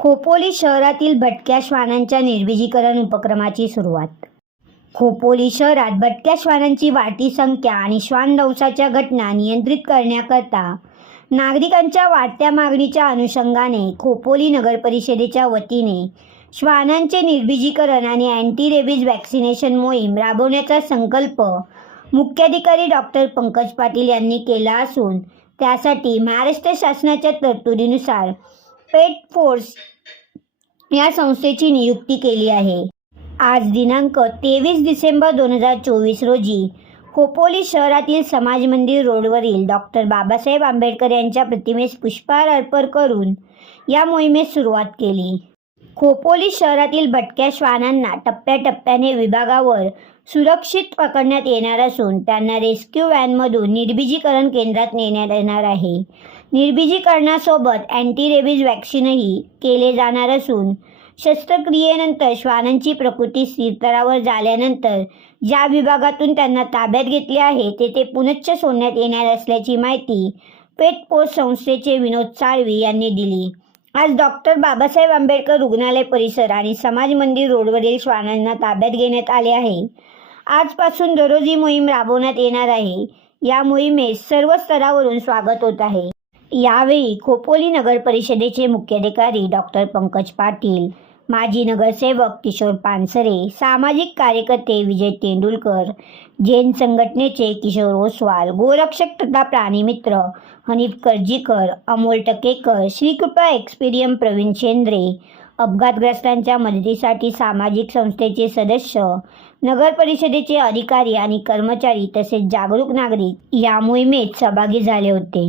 खोपोली शहरातील भटक्या श्वानांच्या निर्विजीकरण उपक्रमाची सुरुवात. खोपोली शहरात भटक्या श्वानांची वाढती संख्या आणि श्वानदंशाच्या घटना नियंत्रित करण्याकरता नागरिकांच्या वाढत्या मागणीच्या अनुषंगाने खोपोली नगर परिषदेच्या वतीने श्वानांचे निर्विजीकरण आणि अँटी रेबीज वॅक्सिनेशन मोहीम राबवण्याचा संकल्प मुख्याधिकारी डॉक्टर पंकज पाटील यांनी केला असून त्यासाठी महाराष्ट्र शासनाच्या तरतुदीनुसार पेट फोर्स या संस्थेची नियुक्ती केली आहे. आज दिनांक तेवीस डिसेंबर दोन हजार चोवीस रोजी खोपोली शहरातील समाज मंदिर रोडवरील डॉक्टर बाबासाहेब आंबेडकर यांच्या प्रतिमेस पुष्पहार अर्पण करून या मोहिमेस सुरुवात केली. खोपोली शहरातील भटक्या श्वानांना टप्प्याटप्प्याने विभागावर सुरक्षित पकडण्यात येणार असून त्यांना रेस्क्यू व्हॅनमधून निर्बिजीकरण केंद्रात नेण्यात येणार आहे. निर्बिजीकरणासोबत अँटी रेबीज वॅक्सिनही केले जाणार असून शस्त्रक्रियेनंतर श्वानांची प्रकृती स्थिरतरावर झाल्यानंतर ज्या विभागातून त्यांना ताब्यात घेतले आहे तेथे पुनश्च सोडण्यात येणार असल्याची माहिती पेट पोस्ट संस्थेचे विनोद साळवी यांनी दिली. आज डॉक्टर बाबासाहेब आंबेडकर रुग्णालय परिसर आणि समाज मंदिर रोडवरील श्वानांना ताब्यात घेण्यात आले आहे. आजपासून दररोज ही मोहीम राबवण्यात येणार आहे. या मोहिमेस सर्व स्तरावरून स्वागत होत आहे. यावेळी खोपोली नगर परिषदेचे मुख्याधिकारी डॉक्टर पंकज पाटील माजी नगरसेवक किशोर पानसरे सामाजिक कार्यकर्ते विजय तेंडुलकर जैन संघटनेचे किशोर ओसवाल गोरक्षक तथा प्राणीमित्र हनीफ करजीकर अमोल टकेकर श्रीकृपा एक्सपिरियम प्रवीण शेंद्रे अपघातग्रस्तांच्या मदतीसाठी सामाजिक संस्थेचे सदस्य नगर परिषदेचे अधिकारी आणि कर्मचारी तसेच जागरूक नागरिक या मोहिमेत सहभागी झाले होते.